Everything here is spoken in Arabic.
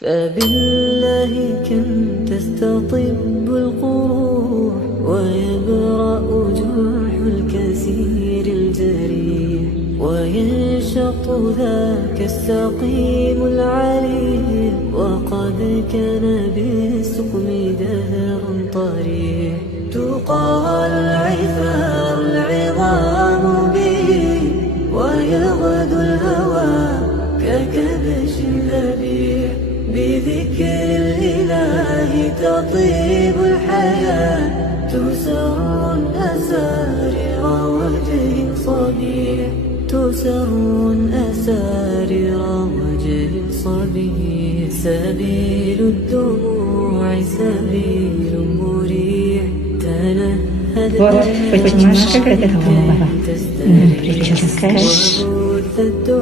فبالله كم تستطب القروح ويبرأ جرح الكثير الجريح، وينشط ذاك السقيم العليل، وقد كان بالسقم دهر طريح. تقال العثار العظام به، ويغدو الهوى ككبش ذبيح. بذكر الإله تطيب الحياة، تسر أسارر وجه صبيح، تسر أسارر وجه صبيح. سبيل الدموع سبيل مريح، تنهد Вот почему когда ты تستريح، وبث الدموع